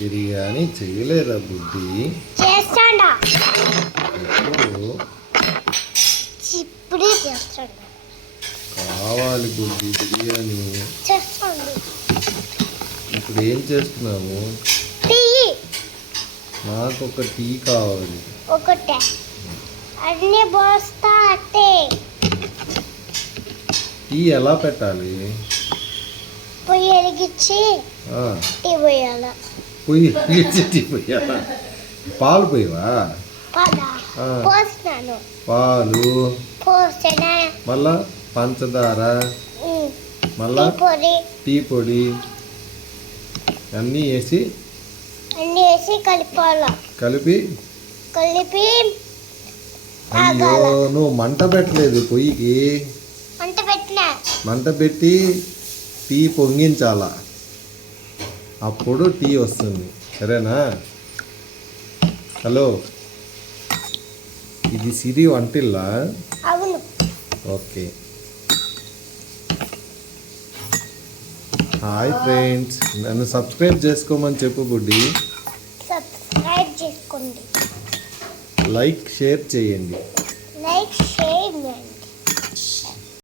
బిర్యానీ చేయలేదా బుద్ధి? చేస్తాడా? ఎప్పుడు? ఇప్పుడే చేస్తాడు. కావాలి బుద్ధి బిర్యానీ. చేస్తాడు. ఇప్పుడు ఏం చేస్తున్నాము? టీ. నాకు ఒక టీ కావాలి. ఒకటే అన్ని పోస్తా అట్టే. టీ ఎలా పెట్టాలి? పొయ్యి వెలిగించి ఆ, టీ పోయాల. పొయ్యి వెలిగించి టీ పోయాలా? పాలు పోయివా? పదా ఆ. పోస్తున్నాను. పాలు పోస్తేనే మళ్ళా పంచదార మళ్ళా పొడి టీ పొడి అన్నీ వేసి అన్ని వేసి కలిపాల. కలిపి కలిపి అయ్యో నువ్వు మంట పెట్టలేదు పొయ్యికి. మంట పెట్టినా. మంట పెట్టి టీ పొంగించాల, అప్పుడు టీ వస్తుంది. సరేనా? హలో, ఇది సిరి వంటిల్లా? అవును. ఓకే. హాయ్ ఫ్రెండ్స్, నన్ను సబ్స్క్రైబ్ చేసుకోమని చెప్పు బుడ్డి. సబ్స్క్రైబ్ చేసుకోండి. లైక్ షేర్ చేయండి. Like share